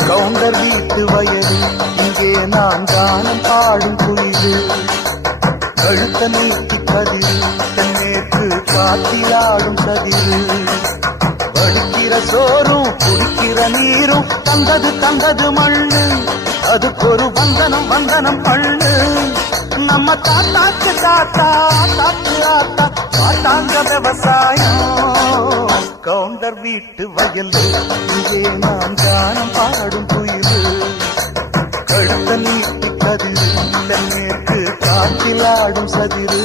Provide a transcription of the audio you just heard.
counter வீட்டு வயது இங்கே நான் கானம் பாடும் குயிலு கழுத்த நீக்கி கதிரு தென்னேற்று காத்திலாடும் கதிரு வடிக்கிற சோறும் குடிக்கிற நீரும் தந்தது தந்தது மண்ணு அதுக்கு ஒரு வந்தனம் வந்தனம் பண்ணு நம்ம தாத்தாக்கு தாத்தா தாத்து ஆத்தா பாட்டாங்க விவசாயம் கவுண்டர் வீட்டு வயல் இங்கே நான் கானம் பாடும் குயிலு கழுத்த நீட்டி கதிரு தென்னேற்று காற்றிலாடும் சதிரு